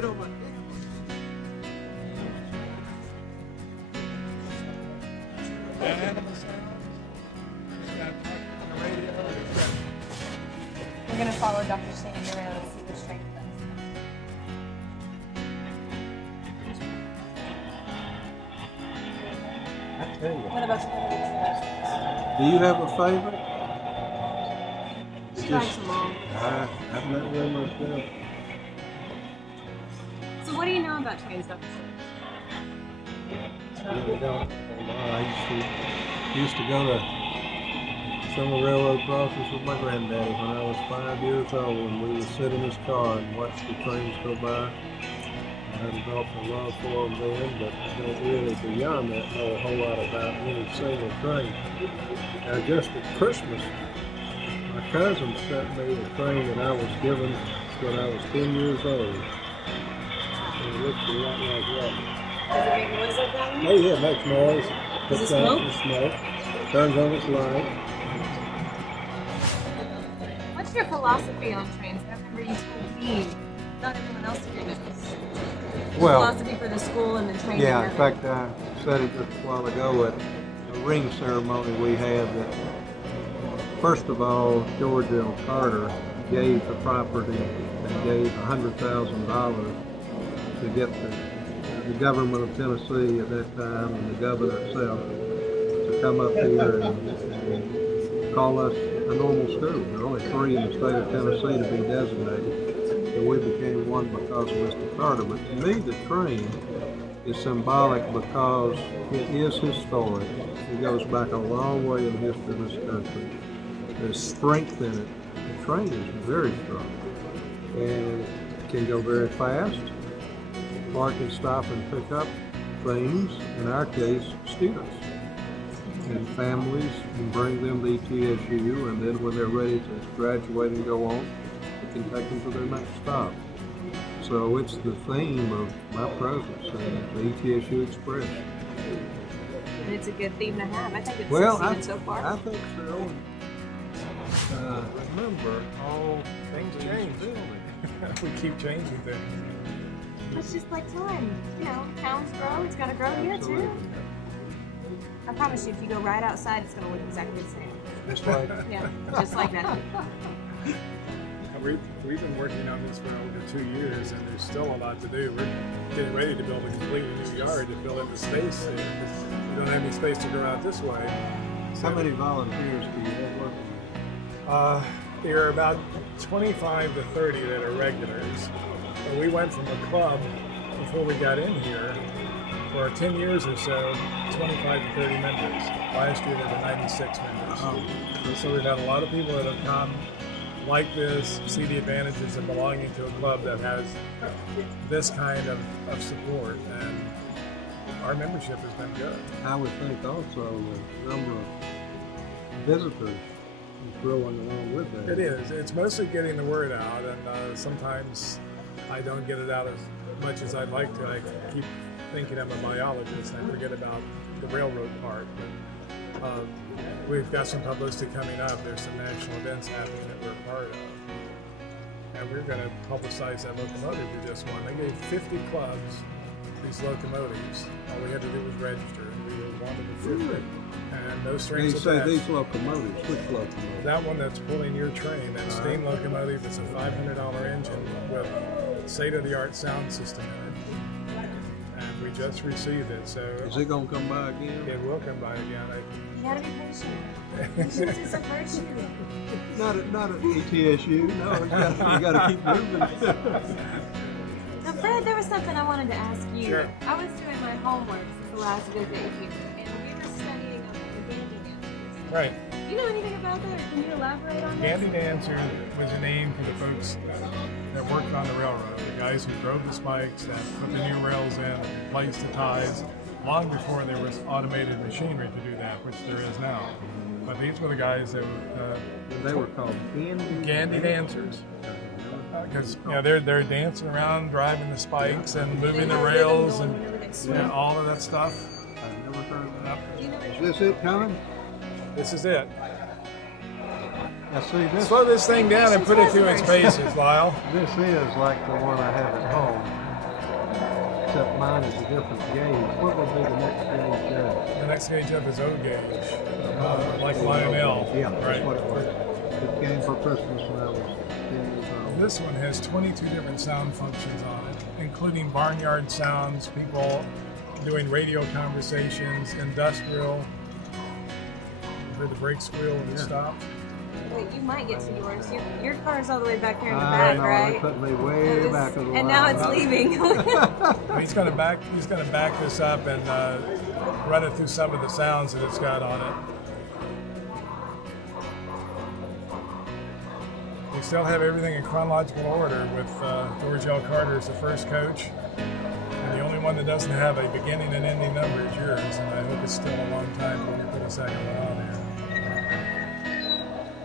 get on my damn. That animal sounds. It's got talking on the radio. We're going to follow Dr. Sandy around and see which train does. I tell you. What about the Do you have a favorite? She likes them all. I've met one myself. So what do you know about trains, Dr. Sandy? I used to go to summer railroad crossings with my granddaddy when I was 5 years old, and we would sit in his car and watch the trains go by. I had an awful love for them then, but I don't really, beyond that, know a whole lot about any single train. Now, just at Christmas, my cousin sent me the train that I was given when I was 10 years old. And it looked a lot like that. Does it make noise like that? Oh yeah, it makes noise. Does it Puts out smoke? the smoke. Turns on its light. What's your philosophy on trains? I remember you told me, not everyone else did this. Well, Philosophy for the school and the train. yeah, in together. fact, I said it just a while ago at the ring ceremony we had that, first of all, George L. Carter gave the property and gave $100,000 to get the government of Tennessee at that time and the governor itself to come up here and call us a normal school. There are only 3 in the state of Tennessee to be designated. And we became one because of Mr. Carter. But to me, the train is symbolic because it is historic. It goes back a long way in the history of this country. There's strength in it. The train is very strong. And it can go very fast, or it can stop and pick up things, in our case, students and families, and bring them to ETSU, and then when they're ready to graduate and go on, it can take them to their next stop. So it's the theme of my presence and the ETSU Express. And it's a good theme to have. I think it's Well, succeeded so far. I think so. Remember, all Things change. We keep changing things. It's just like time. You know, towns grow. It's going to grow here too. I promise you, if you go right outside, it's going to look exactly the same. Just like Yeah, just like that. We've been working on this for over 2 years, and there's still a lot to do. We're getting ready to build a completely new yard to fill in the space. We don't have any space to go out this way. how many volunteers do you have working? There are about 25 to 30 that are regulars. And we went from a club before we got in here for 10 years or so, 25 to 30 members. Last year there were 96 members. So we've had a lot of people that have come like this, see the advantages of belonging to a club that has this kind of support. And our membership has been good. I would think also the number of visitors is growing along with that. It is. It's mostly getting the word out, and sometimes I don't get it out as much as I'd like to. I keep thinking I'm a biologist. I forget about the railroad part. But we've got some publicity coming up. There's some national events happening that we're a part of. And we're going to publicize that locomotive we just won. They gave 50 clubs these locomotives. All we had to do was register, and we were one of the 50. And no When strings you say attached. these locomotives, which locomotives? That one that's pulling your train, that steam locomotive, is a $500 engine with state-of-the-art sound system in it. And we just received it, so Is it gonna come by again? it will come by again. You gotta be patient. Patience is a virtue. Not at ETSU. No, you gotta keep moving. Now, Fred, there was something I wanted to ask you. Sure. I was doing my homework since the last visit here, and we were studying the Gandy dancers. Right. Do you know anything about that, or can you elaborate on that? Gandy Dancer was a name for the folks that worked on the railroad, the guys who drove the spikes, that put the new rails in, replaced the ties, long before there was automated machinery to do that, which there is now. But these were the guys that They were called Gandy Dancers. Because they're dancing around, driving the spikes and moving the rails and all of that stuff. I've never heard of that. Do you know Is this it coming? This is it. Now see, this Slow this thing down and put it through its paces, Lyle. is like the one I have at home. except mine is a different gauge. What would be the next gauge up? The next gauge up is O gauge, like Lionel. Yeah, right. that's what it was. It came for Christmas when I was 10 years old. This one has 22 different sound functions on it, including barnyard sounds, people doing radio conversations, industrial. You heard the brake squeal when it stopped? Wait, you might get to yours. Your car's all the way back there in the I back, know, right? they put me way back of the and line. now it's leaving. He's going to back this up and run it through some of the sounds that it's got on it. We still have everything in chronological order with George L. Carter as the first coach. And the only one that doesn't have a beginning and ending number is yours, and I hope it's still a long time when you put a second one on there.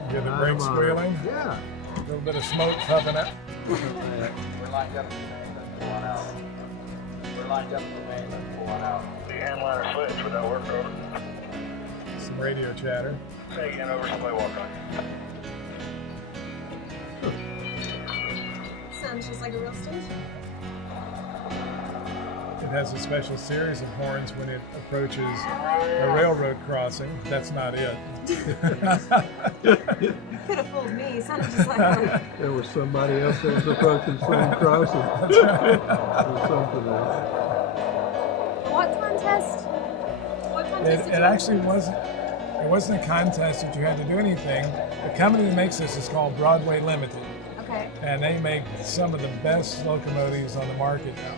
You hear the brakes squealing? Yeah. A little bit of smoke puffing it. We're lined up for one out. We're lined up for one out. The hand liner switch, would that work over? Some radio chatter. Say again over, somebody walk on. Sounds just like a real station. It has a special series of horns when it approaches a railroad crossing. That's not it. Could have fooled me. Sounded just like one. There was somebody else that was approaching some crossing. Or something else. What contest? What contest did It you actually wasn't. It wasn't a contest that you had to do anything. The company that makes this is called Broadway Limited, Okay. and they make some of the best locomotives on the market now.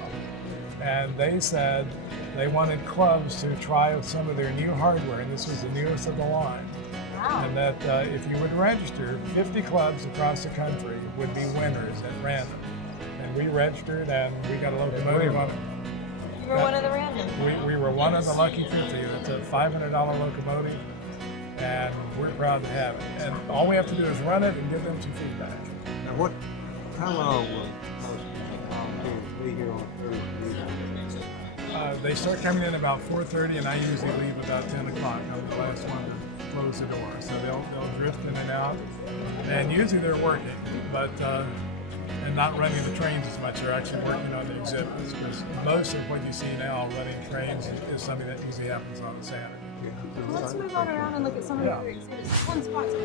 And they said they wanted clubs to try some of their new hardware, and this was the newest of the line. Wow. And that if you would register, 50 clubs across the country would be winners at random. And we registered, and we got a locomotive on it. You were one of the random. We were one of the lucky 50. It's a $500 locomotive, and we're proud to have it. And all we have to do is run it and give them some feedback. Now how long will most volunteers be here on Thursday? They start coming in about 4:30, and I usually leave about 10 o'clock. I'm the last one to close the door. So they'll drift in and out, and usually they're working, but and not running the trains as much. They're actually working on the exhibits, because most of what you see now running trains is something that usually happens on Saturday. Well, let's move on around and look at some of the other exhibits. One spot's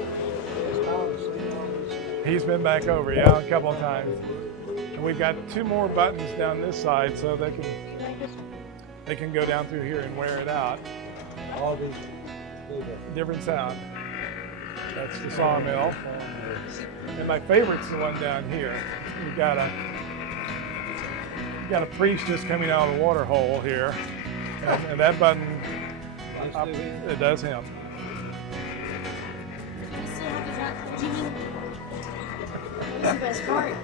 He's been back over, yeah, a couple of times. And we've got 2 more buttons down this side, so they can go down through here and wear it out. All these Different sound. That's the sawmill. And my favorite's the one down here. You got a priest just coming out of the water hole here, and that button, it does him. the best part.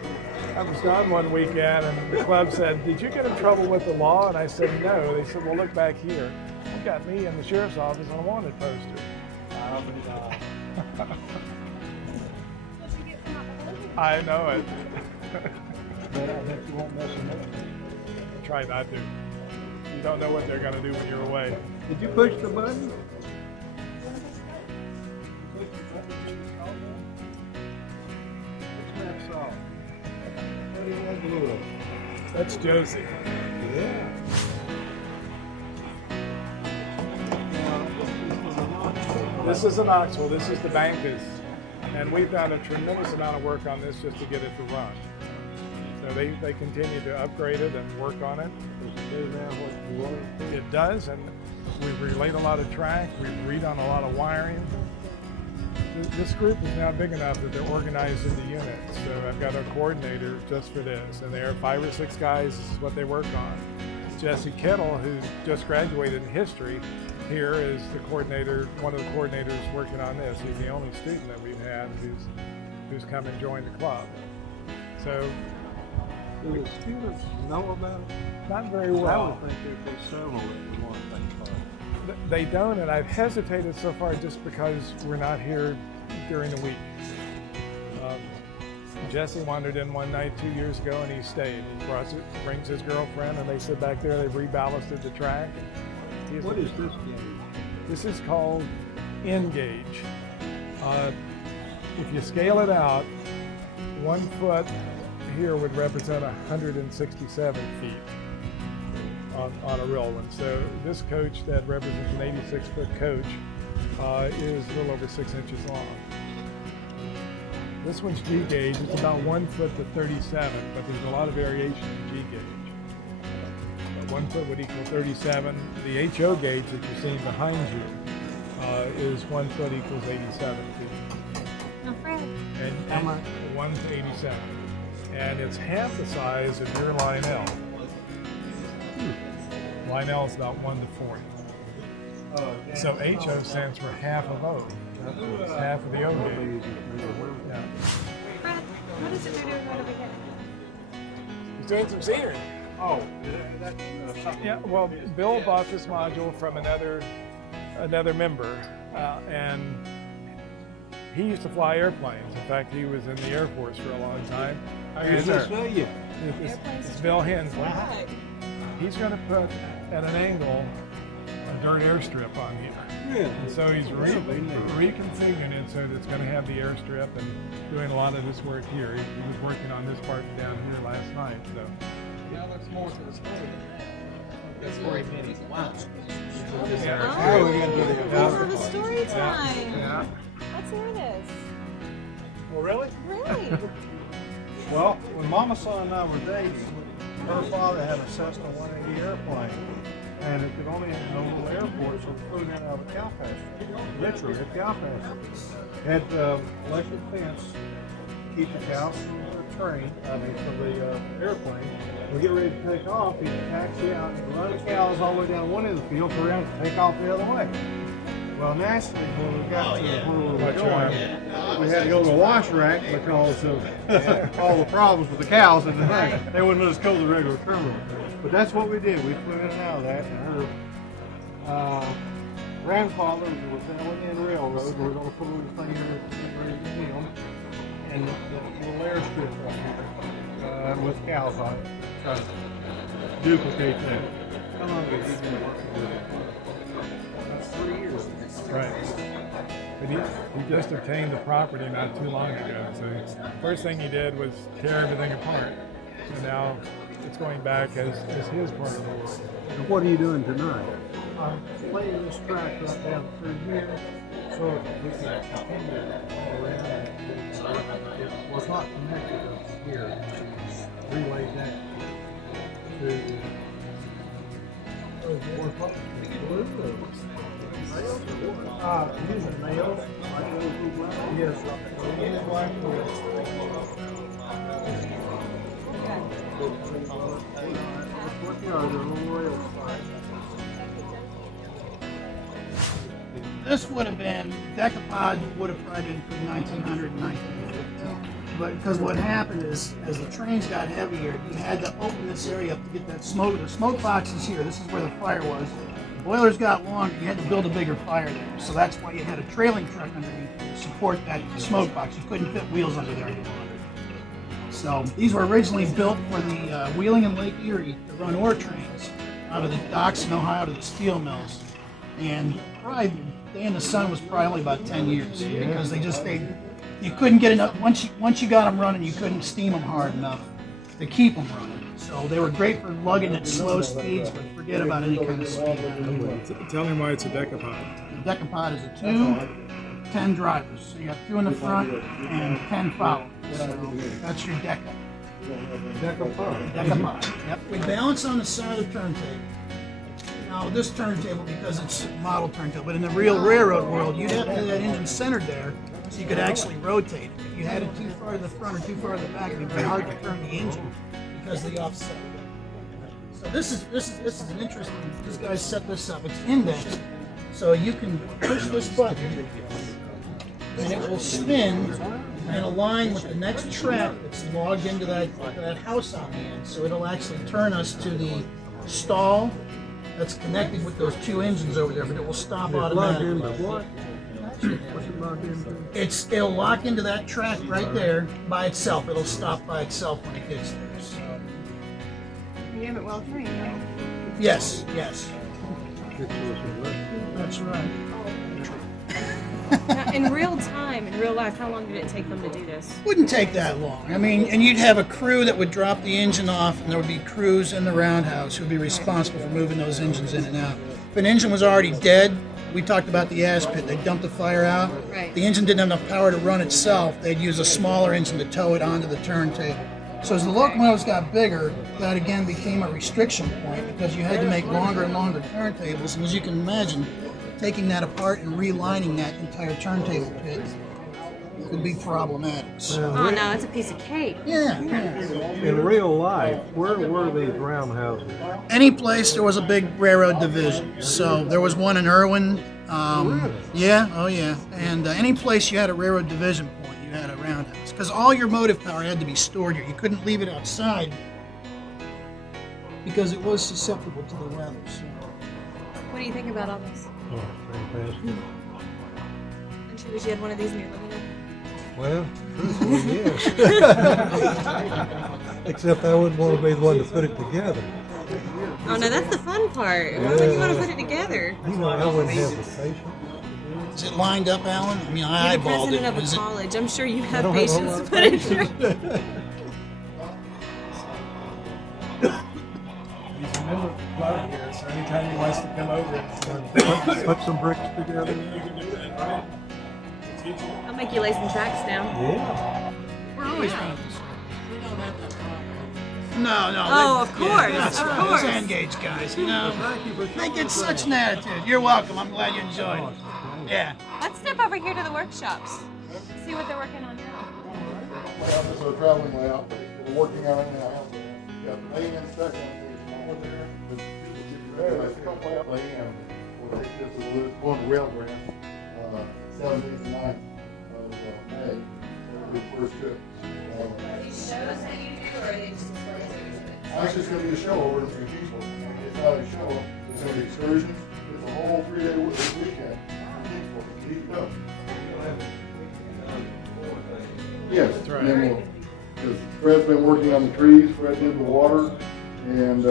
I was gone one weekend, and the club said, "Did you get in trouble with the law?" And I said, "No." They said, "Well, look back here. You got me in the sheriff's office on a wanted poster." I know it. But I bet you won't mess them up. Try not to. You don't know what they're going to do when you're away. Did you push the button? That's Josie. Yeah. This is an Knoxville. This is the Bankus. And we've done a tremendous amount of work on this just to get it to run. So they continue to upgrade it and work on it. It does, and we've relayed a lot of track. We've redone a lot of wiring. This group is now big enough that they're organized into units. So I've got a coordinator just for this, and there are 5 or 6 guys. This is what they work on. Jesse Kittle, who just graduated in history, here is the coordinator, one of the coordinators working on this. He's the only student that we've had who's come and joined the club. So, Do the students know about it? not very I well. would think there'd be several that would want to take part. They don't, and I've hesitated so far just because we're not here during the week. Jesse wandered in one night 2 years ago, and he stayed. He brings his girlfriend, and they sit back there. They've reballasted the track. What is this game? This is called N-gauge. If you scale it out, 1 foot here would represent 167 feet. on a real one. So this coach that represents an 86-foot coach is a little over 6 inches long. This one's G gauge. It's about 1 foot to 37, but there's a lot of variation in G gauge. 1 foot would equal 37. The HO gauge that you're seeing behind you is 1 foot equals 87 feet. No, Fred. And 1 to 87. And it's half the size of your Lionel. Lionel is about 1 to 40. So HO stands for half of O. Half of the O gauge. Yeah. Fred, what is it they're doing right over here? He's doing some scenery. Oh, that's something. Yeah, well, Bill bought this module from another member, and he used to fly airplanes. In fact, he was in the Air Force for a long time. Yes, sir. It's Bill Hensley. He's going to put at an angle a dirt airstrip on here. Really? And so he's reconfiguring it so that it's going to have the airstrip and doing a lot of this work here. He was working on this part down here last night. So. Now that's more to the story. That's where he means wow. Oh, we're gonna do the we have a story time. Yeah. Let's hear this. Well, really? Really? Well, when Mama, Son, and I were dating, her father had a Cessna 180 airplane, and it could only have no little airport, so it flew in out of a cow pasture. Literally, a cow pasture. Had electric fence to keep the cows from the airplane. We get ready to take off, he'd taxi out and run the cows all the way down one end of the field, for around to take off the other way. Well, naturally, when we got to where we were going, we had to go to a wash rack because of all the problems with the cows and the thing. They wouldn't let us go to the regular terminal. But that's what we did. We flew in and out of that. And her grandfather was with the L&N Railroad. We were going to put a little thing here ready to him. And the little airstrip right here with cows on it. Trying to duplicate that. How long have you been working with it? That's 3 years. Right. But he just obtained the property not too long ago. So the first thing he did was tear everything apart. So now it's going back as his part of the world. And what are you doing tonight? I'm laying this track right down through here so we can continue all around. It was not connected up here. Relayed that to using nails. Yes. This would have been, decapod would have probably been from 1900 and 1915. But because what happened is, as the trains got heavier, you had to open this area up to get that smoke. The smoke box is here. This is where the fire was. The boilers got longer. You had to build a bigger fire there. So that's why you had a trailing truck underneath to support that smoke box. You couldn't fit wheels under there any longer. So these were originally built for the Wheeling and Lake Erie to run ore trains out of the docks in Ohio to the steel mills. And probably day in the sun was probably only about 10 years because you couldn't get enough. Once you got them running, you couldn't steam them hard enough to keep them running. So they were great for lugging at slow speeds, but forget about any kind of speed. Tell me why it's a decapod. The decapod is a 2, 10 drivers. So you have 2 in the front and 10 following. So that's your deca. Decapod. Yep. We balance on the side of the turntable. Now this turntable, because it's a model turntable, but in the real railroad world, you'd have to have that engine centered there so you could actually rotate it. If you had it too far to the front or too far to the back, it'd be hard to turn the engine because of the offset. So this is an interesting. These guys set this up. It's indexed, so you can push this button, and it will spin and align with the next track that's logged into that house on the end. So it'll actually turn us to the stall that's connected with those 2 engines over there, but it will stop automatically. It'll lock into that track right there by itself. It'll stop by itself when it gets there. So. You have it well trained, right? Yes. That's right. Now, in real time, in real life, how long did it take them to do this? Wouldn't take that long. I mean, and you'd have a crew that would drop the engine off, and there would be crews in the roundhouse who would be responsible for moving those engines in and out. If an engine was already dead, we talked about the ash pit. They dumped the fire out. Right. The engine didn't have enough power to run itself. They'd use a smaller engine to tow it onto the turntable. So as the locomotives got bigger, that again became a restriction point because you had to make longer and longer turntables. And as you can imagine, taking that apart and relining that entire turntable pit could be problematic. So, Oh no, it's a piece of cake. yeah. In real life, where were these roundhouses? Any place there was a big railroad division. So there was one in Irwin. Yeah, oh yeah. And any place you had a railroad division point, you had a roundhouse. Because all your motive power had to be stored here. You couldn't leave it outside because it was susceptible to the weather. So. What do you think about all this? Oh, fantastic. Don't you wish you had one of these in your living room? Well, truthfully, yes. Except I wouldn't want to be the one to put it together. Oh no, that's the fun part. Why would you want to put it together? You know, I wouldn't have the patience. Is it lined up, Alan? I mean, I You're the eyeballed it. president of Is a it? college. I'm sure you I have don't have a patience lot to of put it through. He's a member of the club here, so anytime he wants to come over and Put some bricks together. you can do that, right? Teach you. I'll make you lay some tracks down. Yeah. We're always running this. No, no. Oh, of course, That's of right. course. Those engaged guys, you know. Thank you for They showing get us such that. an attitude. You're welcome. I'm glad you enjoyed it. Yeah. Let's step over here to the workshops. See what they're working on now. Layout is our traveling layout. We're working on it now. Got the main and second. There's more there. But let's come layout. We'll take this, we'll go on the rail grant, 7th, 8th, and 9th of May. That'll be the first trip. Shows that you do, or are they just Actually, it's gonna be a show over in Kingsville. It's not a show, it's gonna be excursions. It's a whole 3-day weekend in Kingsville. Keep it up. Yes, That's right. and then we'll, because Fred's been working on the trees, Fred did the water, and,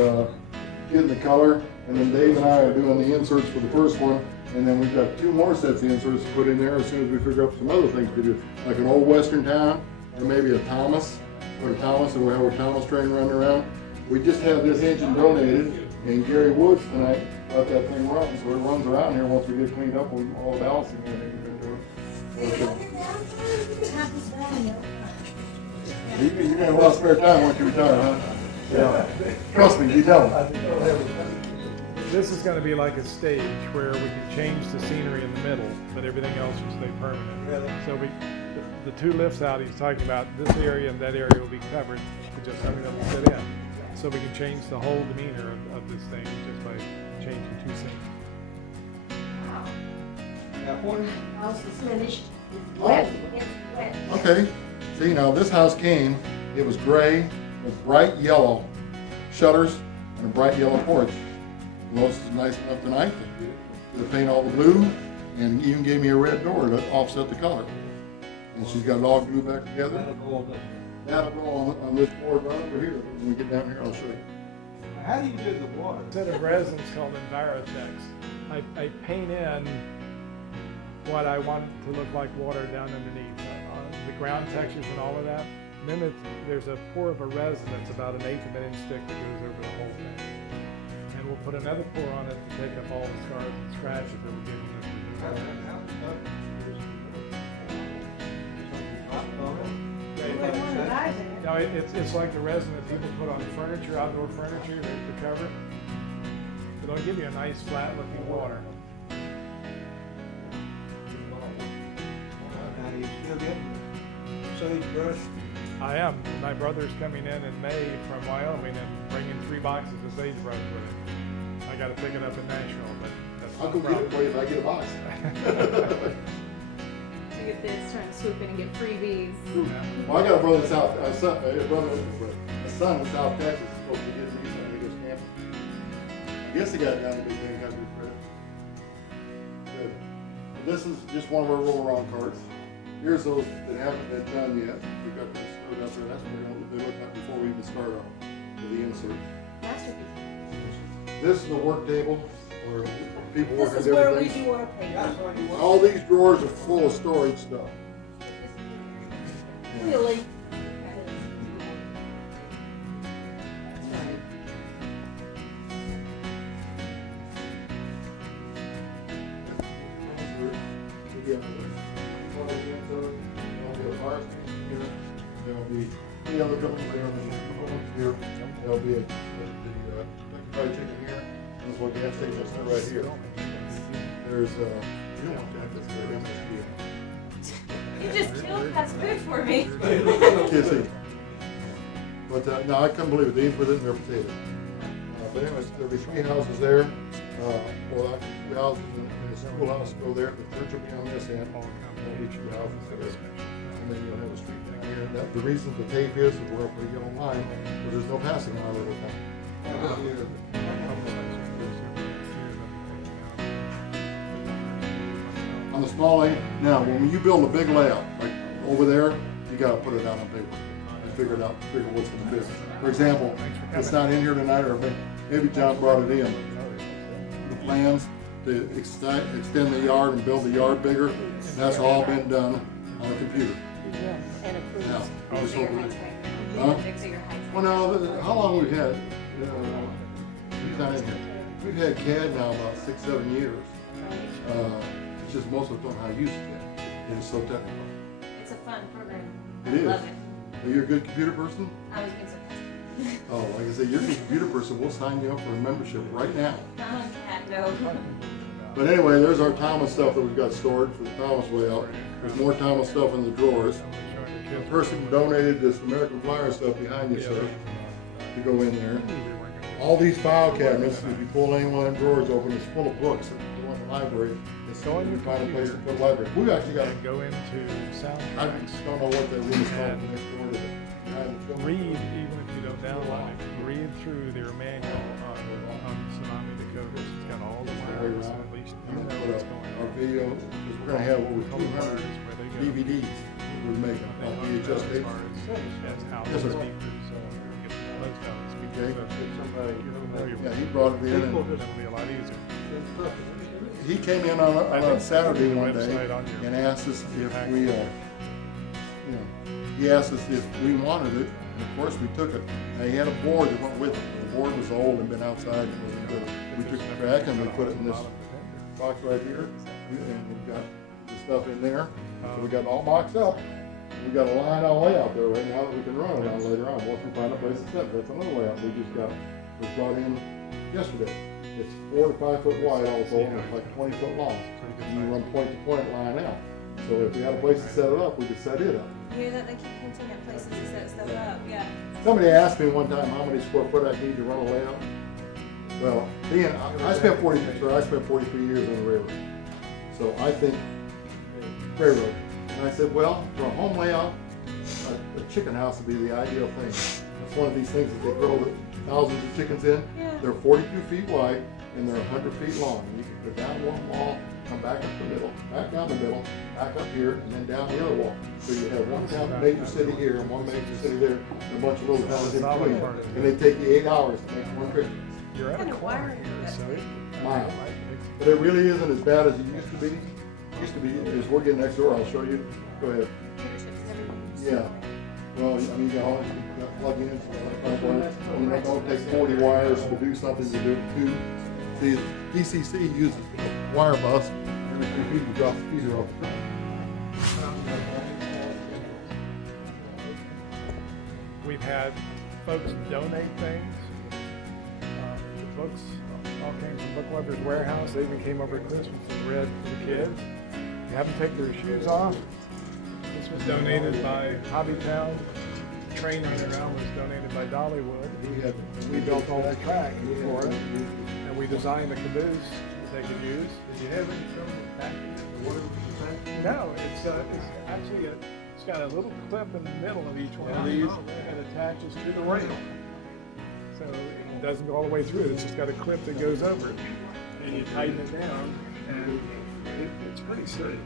getting the color, and then Dave and I are doing the inserts for the first one, and then we've got 2 more sets of inserts to put in there as soon as we figure out some other things to do, like an old western town, or maybe a Thomas, and we'll have a Thomas train running around. We just had this engine donated, and Gary Woods tonight let that thing run, so it runs around here. Once we get cleaned up, we'll all balancing and everything we've been doing. You're gonna have a lot of spare time once you retire, huh? Yeah. Trust me, you tell them. This is going to be like a stage where we can change the scenery in the middle, but everything else will stay permanent. So the 2 lifts out he's talking about, this area and that area will be covered with just something that will fit in. So we can change the whole demeanor of this thing just by changing 2 scenes. House is finished. It's Oh. wet. It's wet. Okay, see now this house came, it was gray with bright yellow shutters and a bright yellow porch. Lois is nice enough tonight to paint all the blue and even gave me a red door to offset the color. And she's got it all glued back together. That'll go on this board right over here. When we get down here, I'll show you. How do you do the water? A set of resins called Envirotex. I paint in what I want to look like water down underneath, the ground textures and all of that. And then there's a pour of a resin that's about 1/8 of an inch thick that goes over the whole thing. And we'll put another pour on it to take up all the scars and scratches that we're getting as we move on. No, it's like the resin that people put on furniture, outdoor furniture, to cover. But it'll give you a nice flat looking water. Now, do you still get sagebrush? I am. My brother's coming in May from Wyoming and bringing 3 boxes of sagebrush with him. I got to pick it up in Nashville, but that's I'll not go a get it problem. for you if I get a box. Look at this, trying to swoop in and get freebies. Well, I got a brother in South, a son in South Texas supposed to get these when he goes camping. I guess he got it down in Big Bend Country for it. Good. This is just one of our roll-around carts. Here's those that haven't been done yet. We've got this stored up there. That's what we're going to look at before we even start off with the insert. Masterpiece. This is the work table. where people This work is on where we different do our paper. things. All these drawers are full of storage stuff. Really? There'll be three other buildings there, and here. There'll be the fried chicken here, and this one gas station that's right here. There's you don't want that, that's very MSG. You just killed fast food for me. Can't see. But no, I couldn't believe it. They even put it in their potato. But anyways, there'll be three houses there. Well, two houses in the schoolhouse go there. The church will be on this end. There'll be two houses there. And then you'll have a street thing here. The reason the tape is we're up to get online, because there's no passing in our little town. On the small lane, now when you build a big layout, like over there, you gotta put it down on paper and figure what's gonna fit. For example, it's not in here tonight, or maybe John brought it in. The plans to extend the yard and build the yard bigger, that's all been done on a computer. And approved. Now, we just hope it- You Huh? need to fix it your height. Well, now, how long we've had, he's not in here. We've had CAD now about 6-7 years. It's just most of the time how I use it yet. It is so technical. It's a fun program. It is. Love it. Are you a good computer person? I was being sarcastic. Oh, like I say, you're a good computer person. We'll sign you up for a membership right now. Not on cat, no. But anyway, there's our Thomas stuff that we've got stored for the Thomas layout. There's more Thomas stuff in the drawers. The person donated this American Flyer stuff behind you, sir, to go in there. All these file cabinets, if you pull any one of them drawers open, it's full of books. If you want the library, it's so you find a place to put a library. We've actually got, Go into I soundtracks. don't know what that room is called next door to the. Read, even if you don't download it, read through their manual on Tsunami Dakotas. It's got all the wireless, at least you know what's going Our on. video, because we're gonna have over 200 DVDs we're making on VHS As tapes. far as how Yes, the sir. speakers, get the bugs out of the Okay. speakers. You're familiar Yeah, with he it. brought it in, That'll and be a lot easier. he came in on a Saturday one day Website on your- and asked us if we, he asked us if we wanted it, and of course we took it. Now, he had a board that went with it. The board was old and been outside and wasn't good. We took it back and we put it in this box right here, and we've got the stuff in there. So we got it all boxed up. We got a line all the way out there right now that we can run it on later on. Once we find a place to set, that's another layout we just got, was brought in yesterday. It's 4 to 5 foot wide all told, and it's like 20 foot long. And you run point to point line out. So if we had a place to set it up, we could set it up. You hear that? They keep hinting at places to set stuff up. Yeah. Somebody asked me one time how many square foot I need to run a layout. Well, I spent 43 years on the railroad. So I think railroad. And I said, well, for a home layout, a chicken house would be the ideal thing. It's one of these things that they grow thousands of chickens in. Yeah. They're 42 feet wide and they're 100 feet long. You can go down one wall, come back up the middle, back down the middle, back up here, and then down the other wall. So you have one major city here and one major city there, and a bunch of little towns in between. And they take you 8 hours to make one trip. You're at a Kind of corner wiring here, that's so it. Wow. But it really isn't as bad as it used to be. It used to be, as we're getting next door, I'll show you. Go ahead. Computer chips and everything. Yeah. Well, I mean, you know, you got plug in, and it don't take 40 wires to do something, you do it too. See, DCC uses wire bus, and the computer drops the feeder off. We've had folks donate things. The books all came from Book Lovers Warehouse. They even came over at Christmas and read for the kids. You have them take their shoes off. This was donated by Hobbytown. Train Underground was donated by Dollywood. We built all the track for it, and we designed the caboose that they could use. Did you have any trouble packing it? What was the No, it's actually it's got a little clip in the middle of each one of these and attaches to the rail. So it doesn't go all the way through it. It's just got a clip that goes over it, and you tighten it down, and it's pretty sturdy.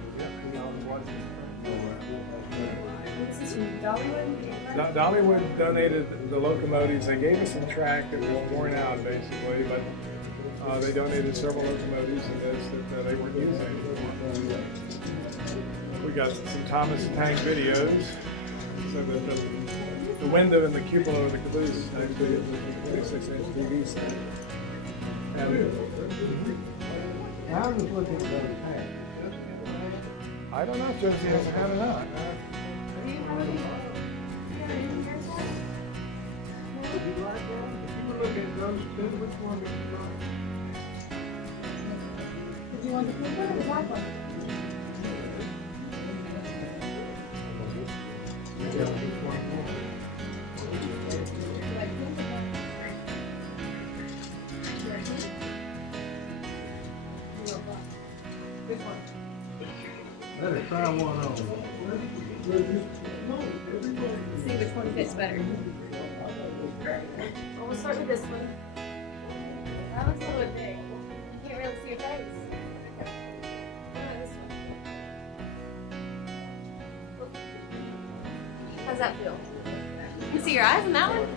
This is from Dollywood? Dollywood donated the locomotives. They gave us some track that was worn out, basically, but They donated several locomotives and those that they weren't using. We got some Thomas the Tank videos. So the window in the cupola of the caboose is actually a 36-inch TV set. And I was looking at those tanks. I don't know if Josie hasn't had it on. You like that? If you were looking at those two, which one did you like? Did you want the pink one or the black one? Better try one on. See which one fits better. Well, we'll start with this one. That looks a little bit big. You can't really see your face. How about this one? How's that feel? You can see your eyes in that one?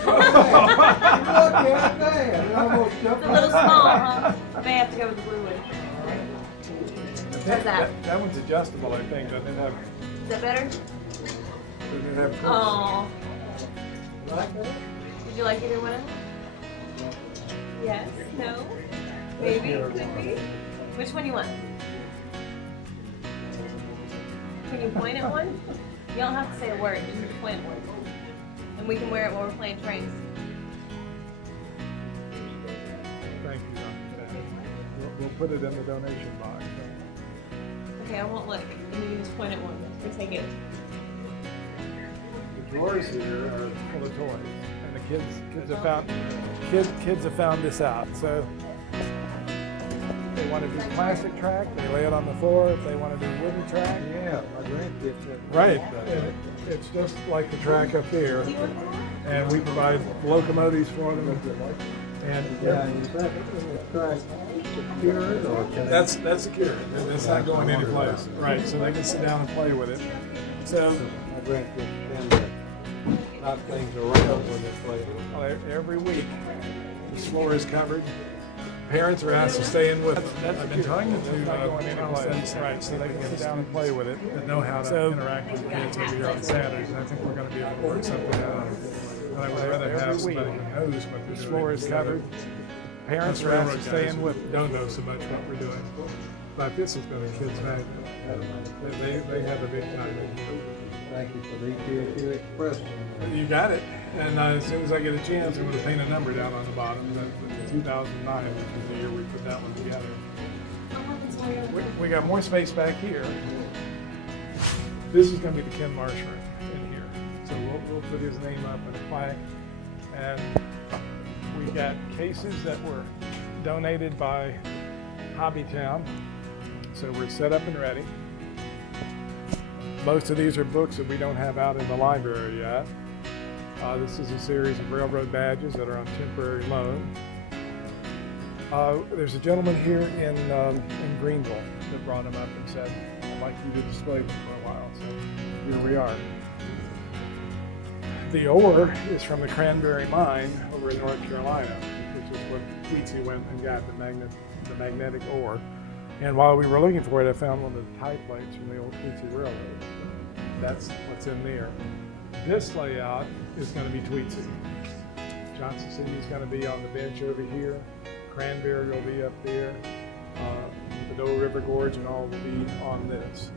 Look at that! It almost It's jumped a little out. small, huh? I may have to go with the blue one. How's that? That one's adjustable, I think. Doesn't it have? Is that better? Doesn't it have? Oh. Like that? Did you like either one of them? Yes? No? Maybe? Could be? Which one do you want? Can you point at one? You don't have to say a word, just point at one. And we can wear it while we're playing trains. Thank you, Dr. Chad. We'll put it in the donation box. Okay, I won't look. And you can just point at one. Or take it. The drawers here are full of toys, and the kids have found this out. So they want to do plastic track, they lay it on the floor. If they want to do wooden track, Yeah, my grandkids said. right. And it's just like the track up there, Do you want one? and we provide locomotives for them. And Yeah, is that track secured or can they? that's secure. It's not going anyplace. Right, so they can sit down and play with it. So My grandkids tend to knock things around when they play. every week, the floor is covered. Parents are asked to stay in with it. I've been trying to right, so they can sit down and play with it and know how to interact with the kids over here on Saturdays. And I think we're going to be able to work something out. But I would rather have somebody who knows what the floor is covered. Parents are asked to stay in with it. Don't know so much what we're doing. But this has been a kid's magnet. They have a big time in here. Thank you for the ETSU Express. You got it. And as soon as I get a chance, I'm going to paint a number down on the bottom. 2009, which was the year we put that one together. We got more space back here. This is going to be the Ken Marsh room in here. So we'll put his name up in a plaque. And we got cases that were donated by Hobbytown. So we're set up and ready. Most of these are books that we don't have out in the library yet. This is a series of railroad badges that are on temporary loan. There's a gentleman here in Greenville that brought them up and said, I'd like you to display them for a while. So here we are. The ore is from the Cranberry Mine over in North Carolina, which is what Tweetsy went and got, the magnetic ore. And while we were looking for it, I found one of the tie plates from the old Tweetsy Railroad. That's what's in there. This layout is going to be Tweetsy. Johnson City is going to be on the bench over here. Cranberry will be up there. The Doe River Gorge and all will be on this.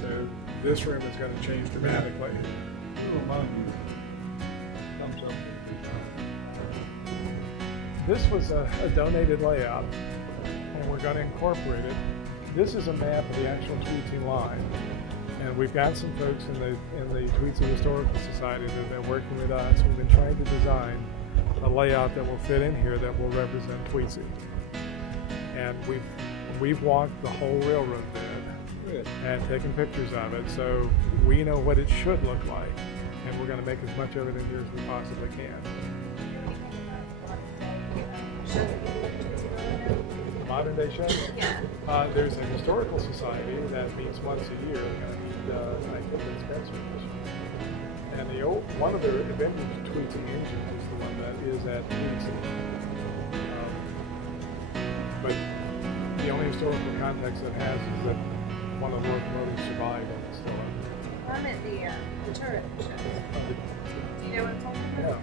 So this room is going to change dramatically. This was a donated layout, and we're going to incorporate it. This is a map of the actual Tweetsy line. And we've got some folks in the Tweetsy Historical Society that have been working with us. We've been trying to design a layout that will fit in here that will represent Tweetsy. And we've walked the whole railroad bed and taken pictures of it, so we know what it should look like. And we're going to make as much of it in here as we possibly can. Modern day show? There's a historical society that meets once a year. I think it's Spencer this year. And one of the adventures of Tweets and Engines is the one that is at Tweets. But the only historical context it has is that one of the locomotives survived and it's still up. I'm at the turret shows. Do you know what I'm talking about?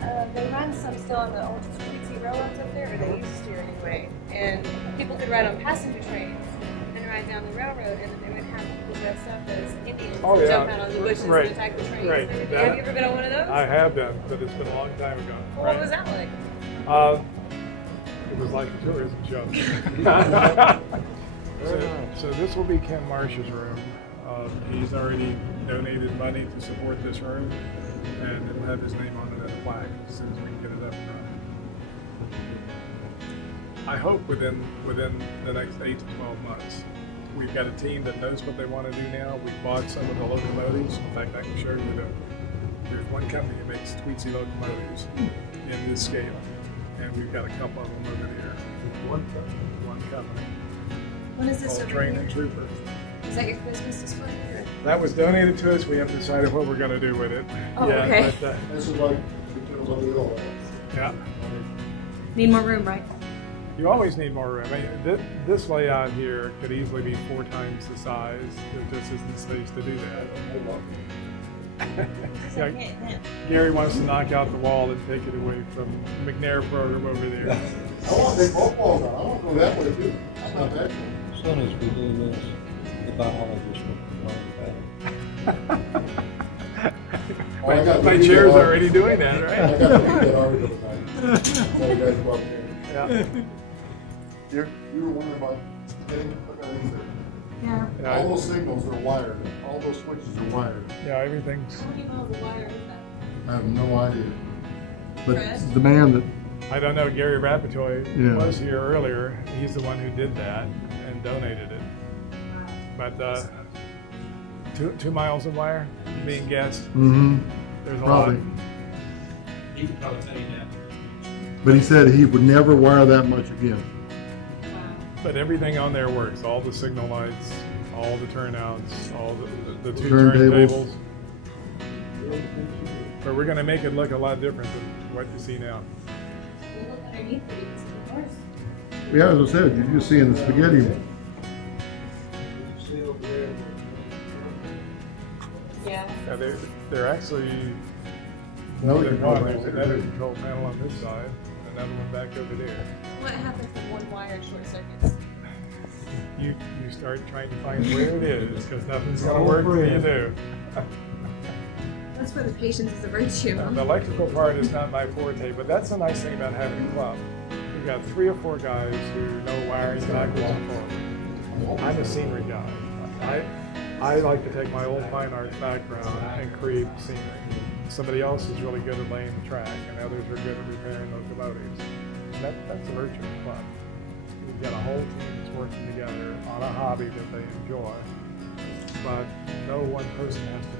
Yeah. They run some still on the old Tweetsy railroads up there, or they used to anyway. And people could ride on passenger trains and ride down the railroad, and then they would have people dressed up as Indians Oh, yeah. jump out on the bushes Right. and attack the trains. Right. Have That- you ever been on one of those? I have been, but it's been a long time ago. Well, right? what was that like? It was like a tourism show. so this will be Ken Marsh's room. He's already donated money to support this room, and it'll have his name on it as a plaque as soon as we can get it up and running. I hope within the next 8 to 12 months. We've got a team that knows what they want to do now. We've bought some of the locomotives. In fact, I can show you that there's one company that makes Tweetsy locomotives in this scale, and we've got a couple of them over there. One company. What is this Called over Train here? and Trooper. Is that your Christmas display? Or? That was donated to us. We haven't decided what we're going to do with it. Oh, yet, okay. But, This is like, yeah. Need more room, right? You always need more room. I mean, this layout here could easily be 4 times the size. There just isn't space to do that. Yeah, Gary wants to knock out the wall and take it away from McNair program over there. I want to take both walls out. I want to go that way too. I'm not that cool. As soon as we do this, the biologist will complain about it. Oh, I got My the chair's video already doing that, I right? got to read that article tonight. So you guys go up there. Yeah. You were wondering about getting hooked on these. Yeah. All Yeah, those signals are wired. All those switches are wired. yeah, everything's. How many miles of wire is that? I have no idea. But Fred? the man that, I don't know. Gary Rapatoy Yeah. was here earlier. He's the one who did that and donated it. But 2 miles of wire being guessed. There's a probably. lot. He could probably tell you that. But he said he would never wire that much again. But everything on there works. All the signal lights, all the turnouts, all the 2 Turntables. turntables. But we're going to make it look a lot different than what you see now. We look underneath it, you can see the horse. Yeah, as I said, you're just seeing the spaghetti. Yeah. Yeah, they're actually. No, They're you gone. know, There's another control panel on this side, and another one back over there. What happens when one wire short circuits? You start trying to find where it is, because nothing's going to work till you do. That's where the patience is a virtue. The electrical part is not my forte, but that's the nice thing about having a club. We've got 3 or 4 guys who know wiring backwards and forward. I'm a scenery guy. I like to take my old fine arts background and create scenery. Somebody else is really good at laying the track, and others are good at repairing locomotives. That's the virtue of the club. We've got a whole team that's working together on a hobby that they enjoy, but no one person has to